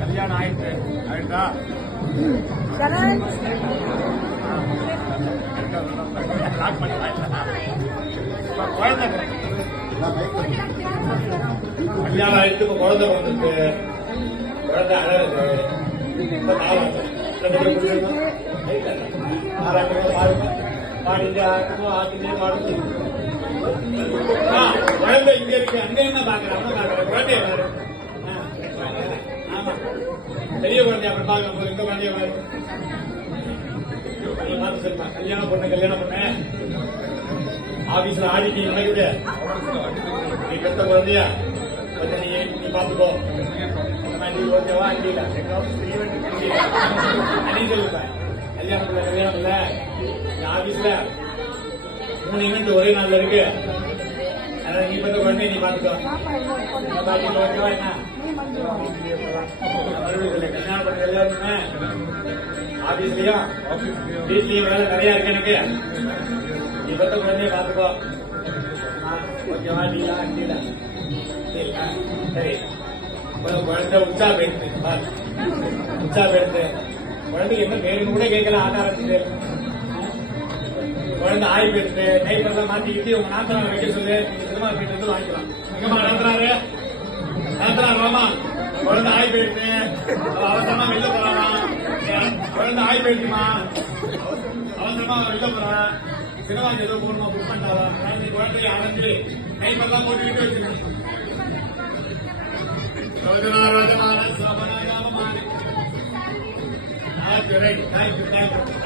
கல்யாணம் ஆயிட்டா கல்யாணம் ஆயிடுச்சு. இப்ப குழந்தை வந்துருக்கு. குழந்தை அழகு. இப்ப குழந்தை இங்க இருக்கு. அங்க என்ன பாக்குறேன் குழந்தைய பாரு. ஆமா பெரிய குழந்தைய அப்புறம் பாக்க இந்த குழந்தைய பாரு. பார்த்து சொல்லுமா கல்யாணம் பண்ண ஆபீஸ்ல ஆடிட்டு நடக்குது. நீ பெத்த குழந்தையா கொஞ்சம் நீ பாத்துக்கோ. நீ ஓகேவா இல்ல நீ சொல்லுப்ப கல்யாணம் இல்ல ஆபீஸ்ல 3 ஈவெண்ட் ஒரே நாள்ல இருக்கு. அதனால நீ பெத்த குழந்தைய நீ பாத்துக்கோ. ஓகேவா என்ன கல்யாணம் பண்ண எல்லாருமே ஆபீஸ்லயும் வீட்லயும் வேலை நிறைய இருக்கு எனக்கு. நீ பெத்த குழந்தைய பாத்துக்கோ. ஓகேவா நீல சரி. குழந்தை உற்சாகப்படுத்து குழந்தைக்கு என்ன வேணும்னு கூட கேட்கல. ஆதாரத்துக்கு குழந்தை ஆய்வு எடுத்து டைப்பெல்லாம் மாட்டிக்கிட்டு உங்க நாத்தனார் வைக்க சொல்லு. சினிமா போயிட்டு வந்து வாங்கிக்கலாம். எங்கம்மா நாத்தனார் வாமா. குழந்தை ஆய்வு எடுத்து அவசரமா வெளில போறானா. குழந்தை ஆய்வு எடுத்துமா அவசரமா வெளில போறான். சினிமாக்கு ஏதோ போகணுமா புக் பண்ணாரா. குழந்தைய அரைஞ்சு டைப்பெல்லாம் போட்டுக்கிட்டு வச்சிருக்கேன். Thank you.